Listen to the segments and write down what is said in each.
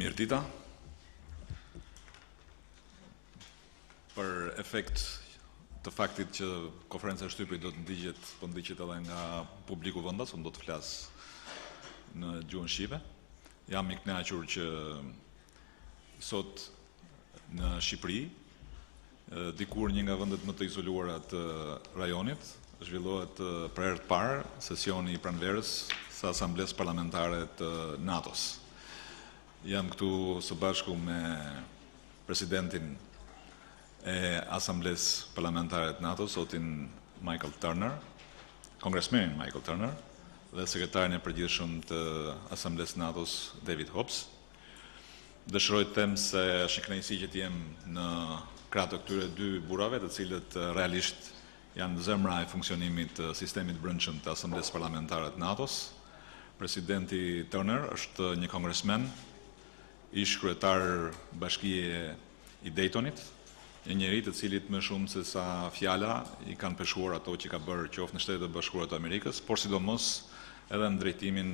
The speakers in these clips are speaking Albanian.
Mirë dita. Për efekt të faktit që konferenca e shtypit do të ndiqet edhe nga publiku vendas, unë do të flas në gjuhën shqipe. Jam I kënaqur që sot në Shqipëri, dikur një nga vendet më të izoluara të rajonit, zhvillohet për herë të parë sesioni I pranverës së Asamblesë Parlamentare të Natos. Jam këtu së bashku me presidentin e Asamblesë Parlamentare të Natos, zotin Michael Turner, kongresmenin Michael Turner, dhe sekretarin e përgjithshëm të Asamblesë Natos, David Hobbs. Dëshiroj të them se është kënaqësi që të jem në krah të këtyre dy burrave, të cilët realisht janë zemra e funksionimit të sistemit brendshëm të Asamblesë Parlamentare të Natos. Presidenti Turner është një kongresmen, ish kryetar bashkie I Daytonit, një njeri të cilit më shumë se sa fjala I kanë peshuar ato që ka bërë qoftë në Shtetet e Bashkuara të Amerikës, por sidomos edhe në drejtimin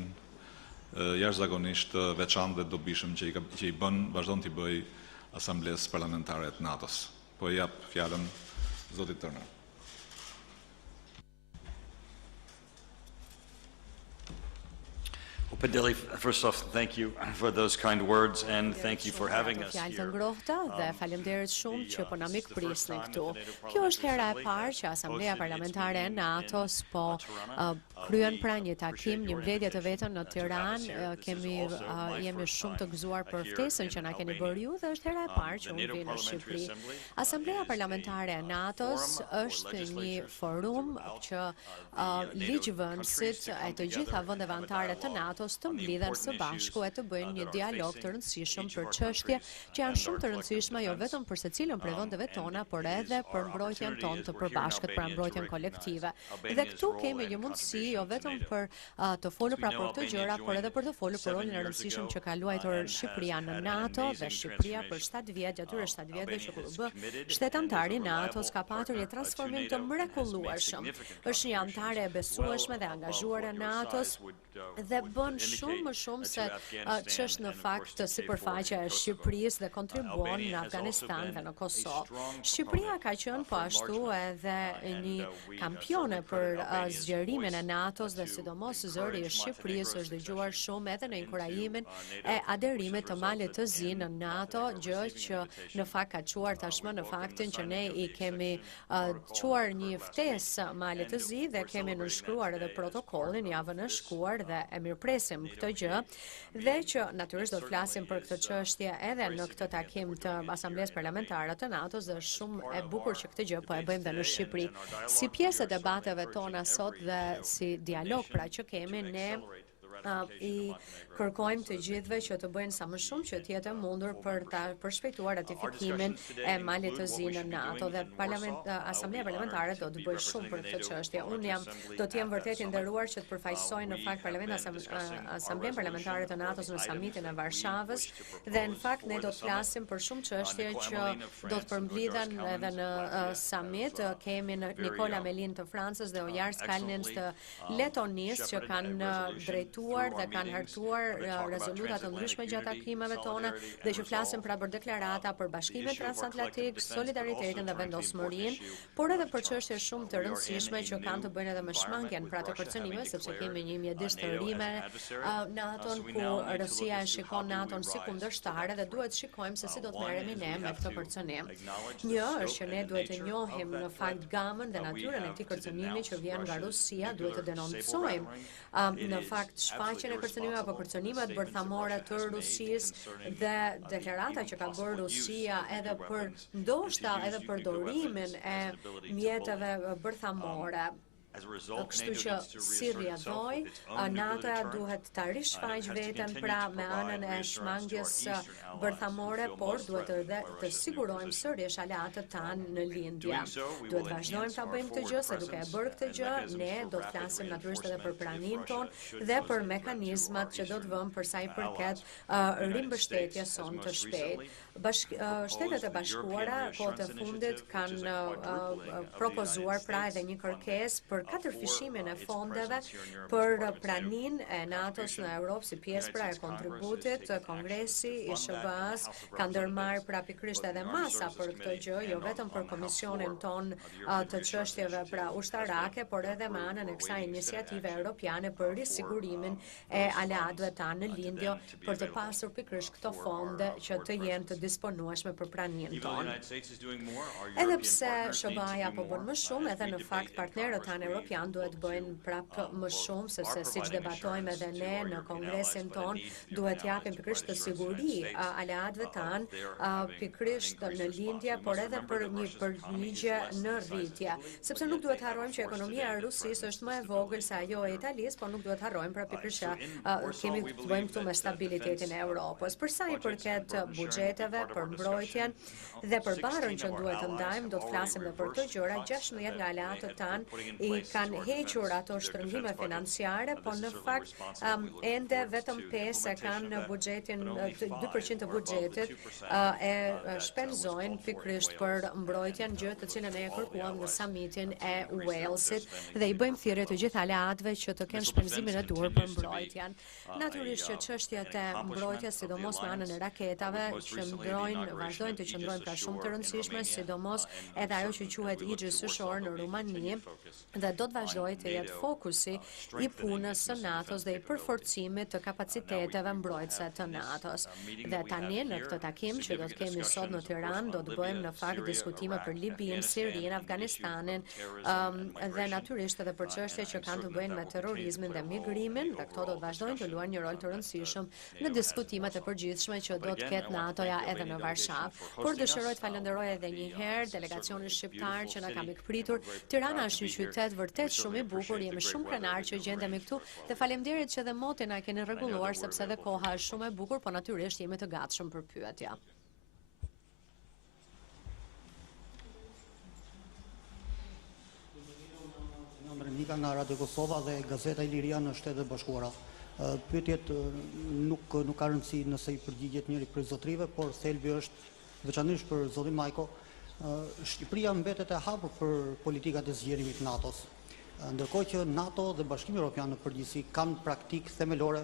jashtëzakonisht veçantë dhe dobishëm që I bën, vazhdon t'i bëj Asamblesë Parlamentare të Natos. Po jap fjalën zotit Turner. Padilli, first off, thank you for those kind words and thank you for having us Fjalë të here. ngrohta dhe faleminderit shumë që po na mikprisni këtu. Kjo është hera e parë që Asambleja Parlamentare e Natos po kryen pra një takim, një mbledhje të vetën në Tiranë. Jemi shumë të gëzuar për ftesën që na keni bërë ju dhe është hera e parë që unë vi në Shqipëri. Asambleja Parlamentare e Natos është një forum që ligjvënësit e të gjitha vendeve anëtare të Natos të mblidhen së bashku e të bëjnë një dialog të rëndësishëm për çështje që janë shumë të rëndësishme jo vetëm për secilën prej vendeve tona, por edhe për mbrojtjen tonë të përbashkët, për mbrojtjen kolektive. Dhe këtu kemi një mundësi jo vetëm për të folur pra për këtë gjëra, por edhe për të folur për rolin e rëndësishëm që ka luajtur Shqipëria në NATO dhe Shqipëria për 7 vjet, gjatë 7 vjetëve që kur u bë shtet antar I NATO-s ka patur një transformim të mrekullueshëm. Është një antare e besueshme dhe angazhuar e NATO-s dhe bën shumë më shumë se ç'është në fakt sipërfaqja e Shqipërisë dhe kontribuon në Afganistan dhe në Kosovë. Shqipëria ka qenë po ashtu edhe një kampione për zgjerimin e NATO-s dhe sidomos zëri I Shqipërisë është dëgjuar shumë edhe në inkurajimin e aderimit të Malit të Zi në NATO, gjë që në fakt ka çuar tashmë në faktin që ne I kemi çuar një ftesë Malit të Zi dhe kemi nënshkruar edhe protokollin javën e shkuar dhe e mirpresim këtë gjë dhe që natyrisht do të flasim për këtë çështje edhe në këtë takim të Asamblesë Parlamentare të NATO-s dhe është shumë e bukur që këtë gjë po e bëjmë dhe në Shqipëri. Si pjesë e debateve tona sot dhe si dialog pra që kemi ne I kërkojmë të gjithëve që të bëjnë sa më shumë që të jetë mundur për ta përshpejtuar ratifikimin e Malit të Zi në NATO dhe Asambleja Parlamentare do të bëjë shumë për këtë çështje. Unë do të jem vërtet I nderuar që të përfaqësoj në fakt Asamblenë Parlamentare të NATO-s në samitin e Varshavës dhe në fakt ne do të flasim për shumë çështje që do të përmblidhen edhe në samit. Kemi Nicola Melin të Francës dhe Ojar Skalnins të Letonisë që kanë drejtuar dhe kanë hartuar rezoluta të ndryshme gjatë takimeve tona dhe që flasin pra për deklarata për bashkimin transatlantik, solidaritetin dhe vendosmërinë, por edhe për çështje shumë të rëndësishme që kanë të bëjnë edhe me shmangjen pra të kërcënimeve, sepse kemi një mjedis të ri me NATO-n ku Rusia e shikon NATO-n si kundërshtare dhe duhet shikojmë se si do të merremi ne me këtë kërcënim. Një është që ne duhet të njohim në fakt gamën dhe natyrën e këtij kërcënimi që vjen nga Rusia, duhet të denoncojmë në fakt shfaqjen e kërcënimeve apo kërcënimet bërthamore të Rusisë dhe deklarata që ka bërë Rusia edhe për ndoshta edhe përdorimin e mjeteve bërthamore. Kështu që si rrjedhoj, NATO-ja duhet ta rishfaq veten pra me anën e shmangjes bërthamore, por duhet edhe të sigurojmë sërish aleatët tanë në lindje. Duhet vazhdojmë ta bëjmë këtë gjë, se duke e bërë këtë gjë, ne do të flasim natyrisht edhe për praninë tonë dhe për mekanizmat që do të vëmë për sa I përket rimbështetjes sonë të shpejtë. Shtetet e Bashkuara kohët e fundit kanë propozuar pra edhe një kërkesë për katërfishimin e fondeve për praninë e NATO-s në Europë si pjesë pra e kontributit. Kongresi i SBA-s ka ndërmarrë pra pikërisht edhe masa për këtë gjë, jo vetëm për komisionin ton të çështjeve pra ushtarake, por edhe me anën e kësaj iniciative europiane për risigurimin e aleatëve tanë në lindje për të pasur pikërisht këto fonde që të jenë të disponueshme për praninë tonë. Edhe pse SBA-ja po bën më shumë, edhe në fakt partnerët tanë europian duhet bëjnë prapë më shumë, sepse siç debatojmë edhe ne në kongresin ton, duhet japim pikërisht të siguri aleatëve tanë pikërisht në lindje, por edhe për një përgjigje në rritje. Sepse nuk duhet harrojmë që ekonomia e Rusisë është më e vogël se ajo e Italisë, por nuk duhet harrojmë pra pikërisht që kemi të bëjmë këtu me stabilitetin e Europës. Për sa i përket buxheteve për mbrojtjen dhe për barën që duhet të ndajmë, do të flasim dhe për të gjëra. 16 nga aleatët tanë i kanë hequr ato shtrëngime financiare, po në fakt ende vetëm 5 e kanë në buxhetin 2% të buxhetit e shpenzojnë pikërisht për mbrojtjen, gjë të cilën e kërkuam në summitin e Walesit dhe i bëjmë thirrje të gjithë aleatëve që të kenë shpenzimin e duhur për mbrojtjen. Natyrisht që çështjet e mbrojtjes, sidomos në anën e raketave, vazhdojnë të qëndrojnë pra shumë të rëndësishme, sidomos edhe ajo që quhet Aegis Ashore në Rumani, dhe do të vazhdojë të jetë fokusi i punës së NATO-s dhe i përforcimit të kapaciteteve mbrojtëse të NATO-s. Dhe tani në këtë takim që do të kemi sot në Tiranë, do të bëjmë në fakt diskutime për Libinë, Sirinë, Afganistanin dhe natyrisht edhe për çështje që kanë të bëjnë me terrorizmin dhe migrimin, dhe këto do të vazhdojnë të luajnë një rol të rëndësishëm në diskutimet e përgjithshme që do të ketë NATO-ja edhe në Varshavë. Por dëshiroj të falenderoj edhe një herë delegacionin shqiptar që na ka mikpritur. Tirana është një qytet vërtet shumë i bukur, jemi shumë krenar që gjendemi këtu dhe faleminderit që edhe motin na keni rregulluar sepse edhe koha është shumë e bukur, po natyrisht jemi të gatshëm për pyetja. Denion Ndrenika nga Radio Kosova dhe Gazeta Iliria në Shtetet e Bashkuara. Pyetjet nuk ka rëndësi nëse i përgjigjet njëri prej zotrive, por thelbi është veçanërisht për zotin Majko. Shqipëria mbetet e hapur për politikat e zgjerimit NATO-s. Ndërkohë që NATO dhe Bashkimi Evropian në përgjithësi kanë praktikë themelore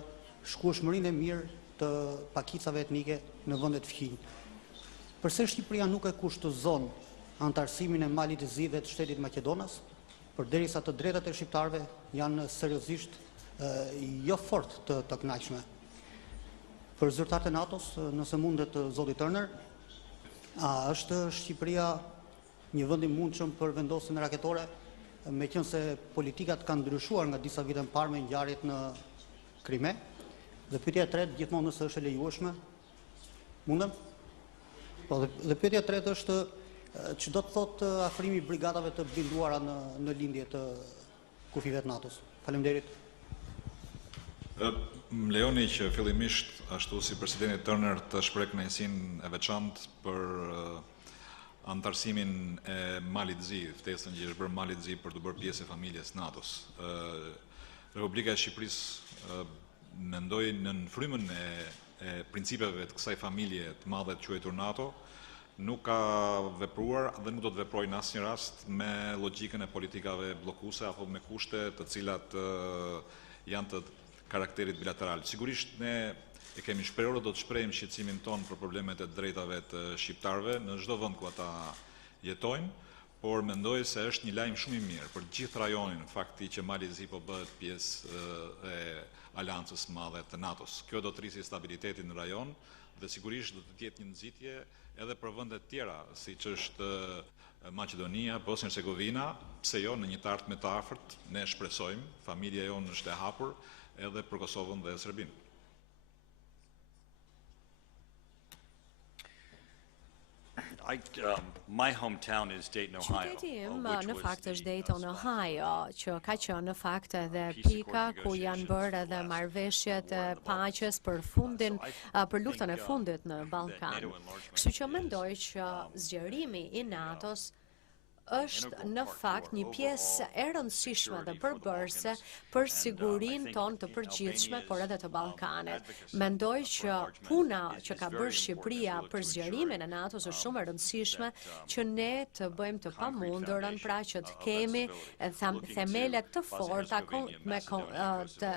shkueshmërinë e mirë të pakicave etnike në vendet fqinj. Përse Shqipëria nuk e kushtozon antarësimin e Malit të Zi dhe të shtetit Maqedonas, përderisa të drejtat e shqiptarëve janë seriozisht jo fort të kënaqshme. Për zyrtarët e NATO-s, nëse mundet zoti Turner, a është Shqipëria një vend i mundshëm për vendosjen raketore, meqense politikat kanë ndryshuar nga disa vite më parë me ngjarjet në Krime? Dhe pyetja e tretë, gjithmonë nëse është e lejueshme, mundem? Po, dhe pyetja e tretë është që do të thotë afrimi i brigadave të blinduara në lindje të kufive të NATO-s. Faleminderit. Më lejoni që fillimisht ashtu si presidenti Turner të shpreh kënaqësinë e veçantë për antarësimin e Malit Zi, ftesën që është bërë Malit Zi për të bërë pjesë e familjes NATO-s. Republika e Shqipërisë mendoj në frymën e principeve të kësaj familje të madhe të quajtur NATO, nuk ka vepruar dhe nuk do të veprojë në asnjë rast me logjikën e politikave bllokuese apo me kushte të cilat janë të karakterit bilateral. Sigurisht ne e kemi shprehur, do të shprehim shqetësimin ton për problemet e drejtave të shqiptarëve në çdo vend ku ata jetojnë, por mendoj se është një lajm shumë i mirë për gjithë rajonin fakti që Mali Zi po bëhet pjesë e aleancës së madhe të NATO-s. Kjo do të rrisë stabilitetin në rajon dhe sigurisht do të jetë një nxitje edhe për vende të tjera, siç është Maqedonia, Bosnia-Hercegovina, pse jo në një të ardhmë të afërt, ne shpresojmë, familja jonë është e hapur edhe për Kosovën dhe Serbinë. My hometown is Dayton, Ohio. Qyteti im në fakt është Dayton, Ohio, që ka qenë në fakt edhe pika ku janë bërë edhe marrëveshjet e paqes për për luftën e fundit në Ballkan. Kështu që mendoj që zgjerimi i NATO-s është në fakt një pjesë e rëndësishme dhe përbërëse për sigurinë tonë të përgjithshme, por edhe të Ballkanit. Mendoj që puna që ka bërë Shqipëria për zgjerimin e NATO-s është shumë e rëndësishme që ne të bëjmë të pamundurën, pra që të kemi themelet të forta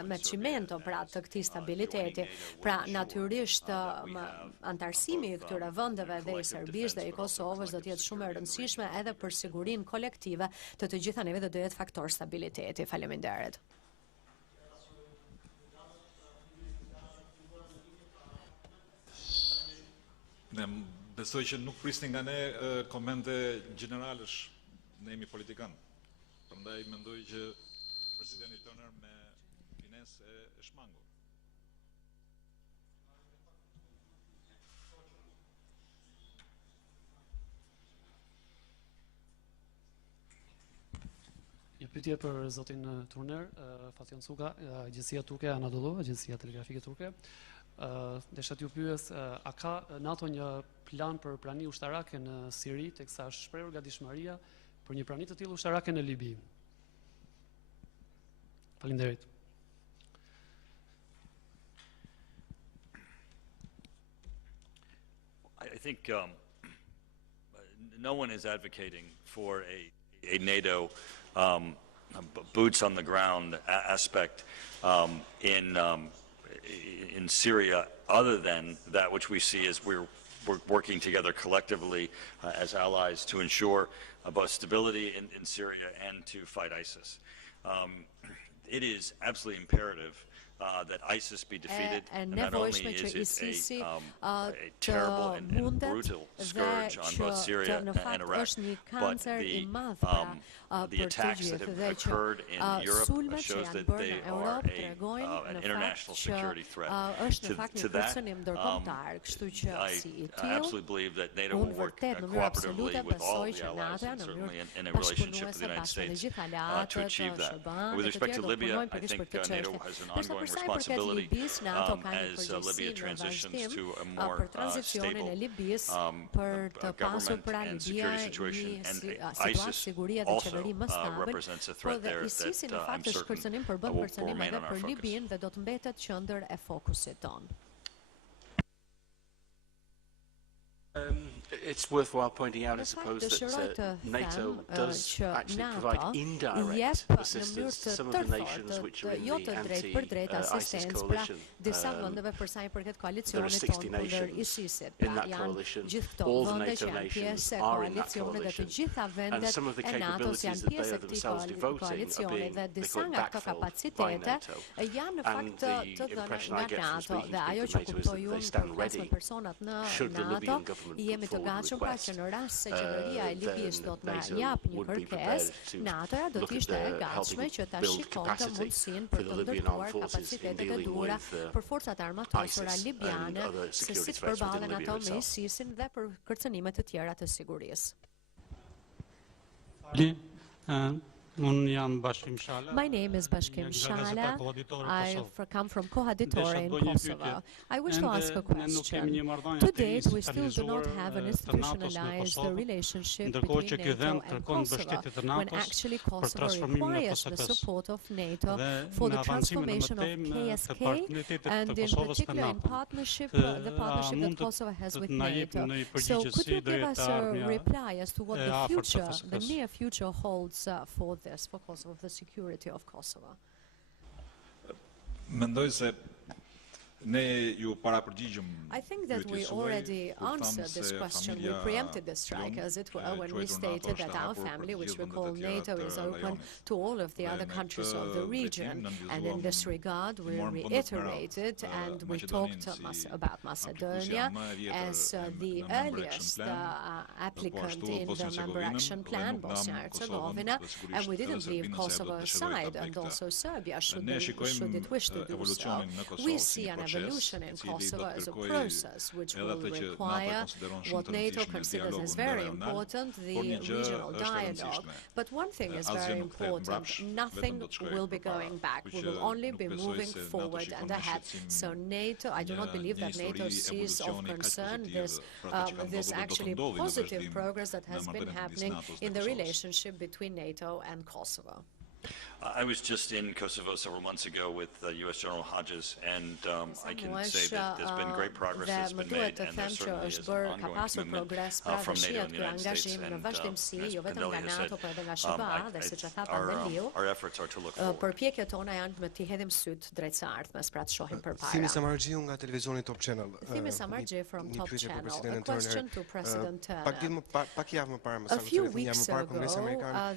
me çimento pra të këtij stabiliteti. Pra natyrisht antarësimi i këtyre vendeve dhe i Serbisë dhe i Kosovës do të jetë shumë e rëndësishme edhe për sigurinë kolektive të gjitha neve dhe do jetë faktor stabiliteti. Faleminderit. Ne besoj që nuk prisni nga ne komente gjeneralësh, ne jemi politikan. Prandaj mendoj që presidenti Turner me finesë e shmangur. Një pyetje për zotin Turner, Fatjon Cuka, Agjencia Turke Anadolu, Agjencia Telegrafike Turke. Desha t'ju pyes, a ka NATO një plan për prani ushtarake në Siri, teksa është shprehur gatishmëria për një prani të tillë ushtarake në Libi? Faleminderit. I think no one is advocating for a NATO boots on the ground aspect in Syria, other than that which we see as we're working together collectively as allies to ensure both stability in Syria and to fight ISIS. It is absolutely imperative that ISIS be defeated, and not only is it a terrible and brutal scourge on both Syria and Iraq, but the attacks that have occurred in Europe shows that they are an international security threat. To that, I absolutely believe that NATO will work cooperatively with all of the allies, and certainly in a relationship with the United States to achieve that. With respect to Libya, I think NATO has an ongoing responsibility as Libya transitions to a more stable government and security situation, and ISIS also represents a threat there that I'm certain will remain on our focus. It's worthwhile pointing out, I suppose, that NATO does actually provide indirect assistance to some of the nations which are in the anti-ISIS coalition. There are 60 nations in that coalition. All the NATO nations are in that coalition. And some of the capabilities that they are themselves devoting are being backfilled by NATO. And the impression I get from speaking to NATO is that they stand ready should the Libyan government put forward request, then NATO would be prepared to look at helping build capacity for the Libyan armed forces in dealing with ISIS and other security threats within Libya itself. My name is Bashkim Shala. I come from Kohaditore in Kosovo. I wish to ask a question. To date, we still do not have an institutionalized relationship between NATO and Kosovo, when actually Kosovo requires the support of NATO for the transformation of KSK and in particular in partnership, the partnership that Kosovo has with NATO. So could you give us a reply as to what the future, the near future holds for this, for Kosovo, the security of Kosovo? Mendoj se ne ju parapërgjigjëm. I think that we already answered this question. We preempted the strike, as it were, when we stated that our family, which we call NATO, is open to all of the other countries of the region. And in this regard, we reiterated and we talked about Macedonia as the earliest applicant in the member action plan, Bosnia-Herzegovina, and we didn't leave Kosovo aside, and also Serbia, should it wish to do so. We see an evolution in cili do Kosovo të as a kërkojë process which edhe will atë që NATO e require konsideron shumë what të NATO rëndësishme, considers as dialogun very ndërrajonal, important, por the një gjë regional është e dialogue. rëndësishme. But one thing is Asgjë very nuk kthehet important. mbrapsh, Nothing vetëm do të shkojë will be përpara. going back. Kështu We që will only nuk be besoj moving se NATO forward shikon and me ahead. shqetësim So NATO, I do not believe that NATO sees of concern this actually positive progress that has been happening in the relationship between NATO and Kosovo. I was just in Kosovo several months ago with U.S. General Hodges, and I can say that there's been great progress that's been made, and there certainly is an ongoing commitment from NATO and the United States. And as Pandeli has said, our efforts are to look forward. Përpjekjet tona janë me t'i hedhim syt drejt së ardhmes, pra të shohim përpara. Thimi Samargjiu nga televizioni Top Channel. Thimi Samargji from Top Channel. A Turner. question to President Turner. Pak javë më parë, A few weeks ago,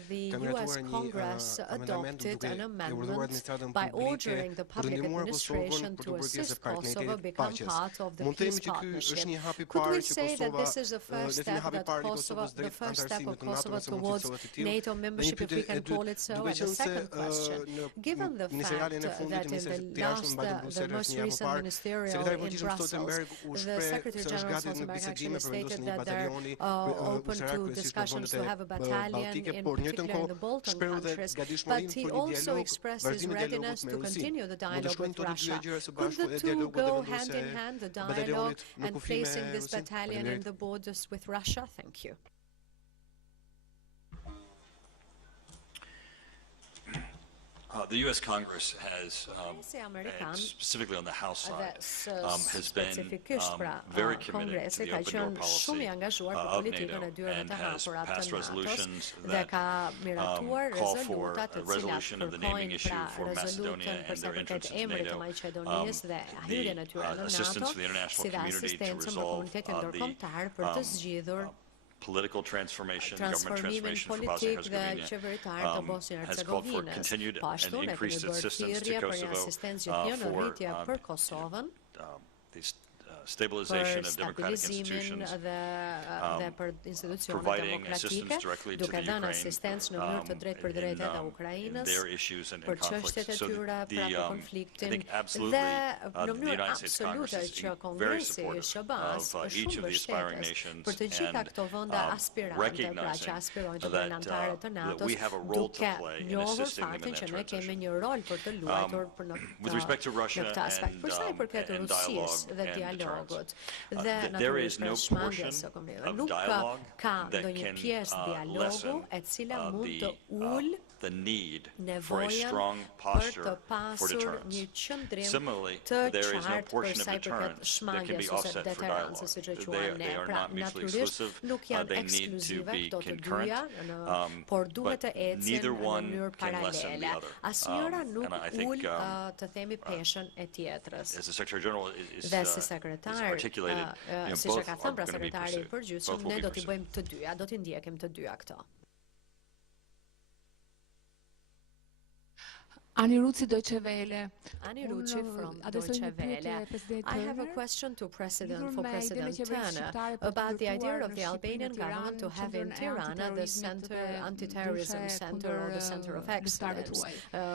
the U.S. Congress adopted an amendment by ordering the public administration to assist Kosovo become part of the peace partnership. Could we say that this is the first step of Kosovo towards NATO membership, if we can call it so? And the second question, given the fact that in the most recent ministerial in Brussels, the Secretary General of Asambleja actually stated that they're open to discussions to have a battalion, in particular in the Balkan countries, but he also expressed his readiness to continue the dialogue with Russia. Could the two go hand in hand, the dialogue and placing this battalion in the borders with Russia? Thank you. The U.S. Congress has, and specifically on the House side, has been very committed to the open door policy of NATO and has passed resolutions that call for a resolution of the naming issue for Macedonia and their entrance into NATO, the assistance to the international community to resolve the political transformation, government transformation for Bosnia-Herzegovina, has called for continued and increased assistance to Kosovo for the stabilization of democratic institutions, providing assistance directly to the Ukraine in their issues and conflicts. So I think absolutely the United States Congress is very supportive of each of the aspiring nations and recognizing that we have a role to play in assisting them in that transition. With respect to Russia and dialogue, there is no portion of dialogue that can lessen the need for a strong posture for deterrence. Similarly, there is no portion of deterrence that can be offset for dialogue. They are not mutually exclusive. They need to be concurrent, but neither one can lessen the other. And I think, as the Secretary General is articulated, both are going to be pursued. Both will be pursued. Ani Ruci, Deutsche Welle. Ani Ruci from Deutsche Welle. I have a question to President Turner about the idea of the Albanian government to have in Tirana the anti-terrorism center or the center of excellence,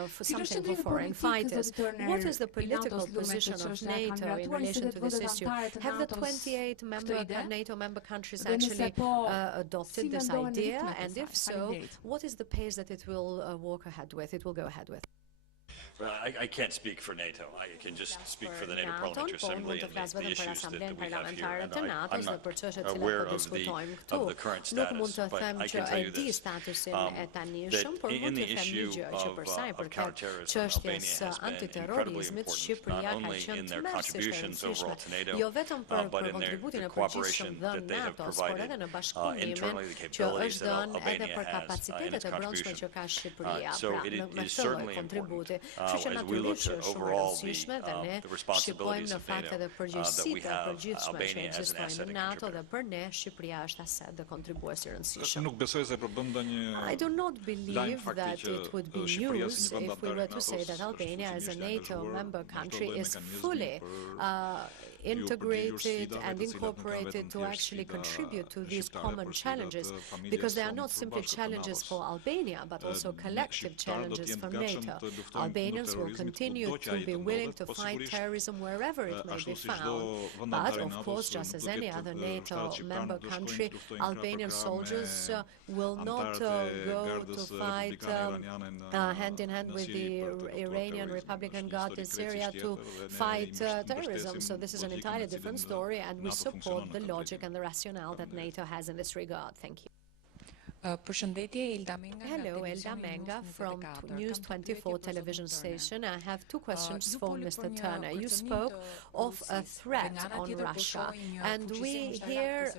for something for foreign fighters. What is the political position of NATO in relation to this issue? Have the 28 NATO member countries actually adopted this idea? And if so, what is the pace that it will go ahead with? Well, I can't speak for NATO. I can just speak for the NATO Parliamentary Assembly and the issues that we have here. And I'm not aware of the current status, but I can tell you this, that in the issue of counterterrorism, Albania has been incredibly important, not only in their contributions overall to NATO, but in the cooperation that they have provided internally, the capabilities that Albania has in its contribution. So it is certainly important. As we look to overall the responsibilities of NATO, that we have Albania as an asset and contributor. I do not believe that it would be news if we were to say that Albania as a NATO member country is fully integrated and incorporated to actually contribute to these common challenges, because they are not simply challenges for Albania, but also collective challenges for NATO. Albanians will continue to be willing to fight terrorism wherever it may be found. But, of course, just as any other NATO member country, Albanian soldiers will not go to fight hand in hand with the Iranian Republican Guard in Syria to fight terrorism. So this is an entirely different story, and we support the logic and the rationale that NATO has in this regard. Thank you. Hello, Elda Menga from News 24 television station. I have two questions for Mr. Turner. You spoke of a threat on Russia, and we hear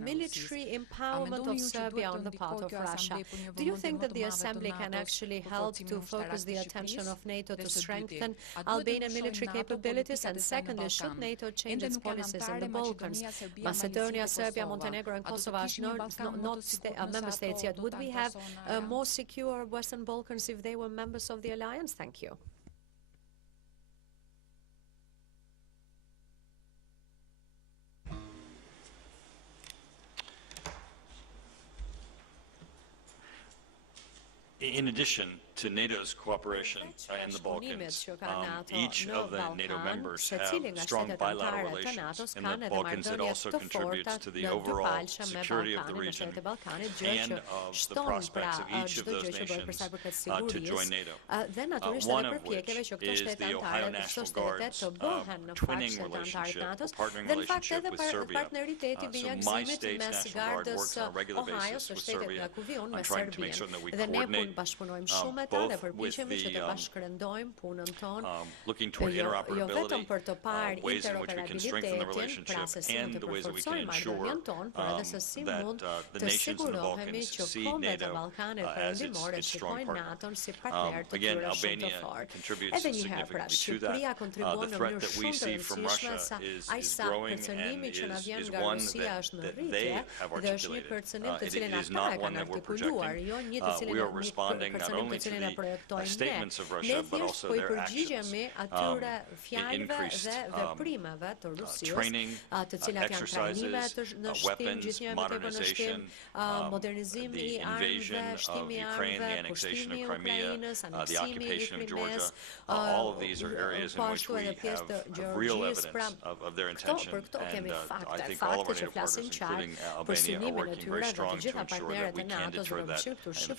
military empowerment of Serbia on the part of Russia. Do you think that the Assembly can actually help to focus the attention of NATO to strengthen Albanian military capabilities? And secondly, should NATO change its policies in the Balkans? Macedonia, Serbia, Montenegro, and Kosovo are not member states yet. Would we have more secure Western Balkans if they were members of the alliance? Thank you. In addition to NATO's cooperation in the Balkans, each of the NATO members have strong bilateral relations in the Balkans that also contributes to the overall security of the region and of the prospects of each of those nations to join NATO. One of which is the Ohio National Guard's twinning relationship, or partnering relationship with Serbia. So my state's National Guard works on a regular basis with Serbia on trying to make sure that we coordinate both with the looking toward interoperability, ways in which we can strengthen the relationship, and the ways that we can ensure that the nations in the Balkans see NATO as its strong partner. Again, Albania contributes significantly to that. The threat that we see from Russia is growing and is one that they have articulated. It is not one that we're projecting. We are responding not only to the statements of Russia, but also their actions. Increased training, exercises, weapons, modernization, the invasion of Ukraine, the annexation of Crimea, the occupation of Georgia. All of these are areas in which we have real evidence of their intention, and I think all of our NATO partners, including Albania, are working very strong to ensure that we can deter that in the future.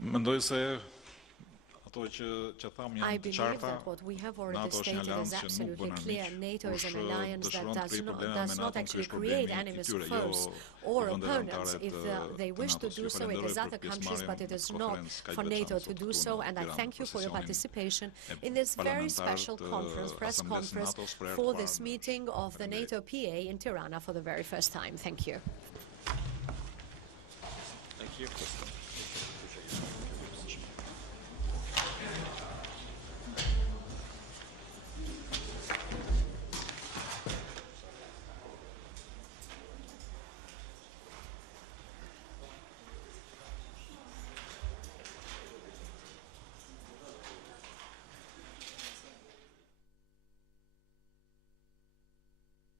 Mendoj se ato që tham I janë të believe qarta. that what we have already NATO është një stated is aleancë që nuk absolutely bën clear. miq. NATO is an Kush alliance dëshiron that të krijë probleme me does not NATO, actually ky është create problemi i enemies, tyre, foes, jo or vendet opponents. anëtare If të they wish to NATO-s. do Ju so, it falenderoj is për other countries, pjesëmarrjen but it is në not konferencë kaq for të NATO veçantë to sot do këtu so. në And I Tiranë thank you për for your sesionin participation e in this very special parlamentarët conference, press Asamblesë conference, NATO-s për herë të for parë this në meeting of the NATO PA in Tirana for the very first time. Thank you. Thank you.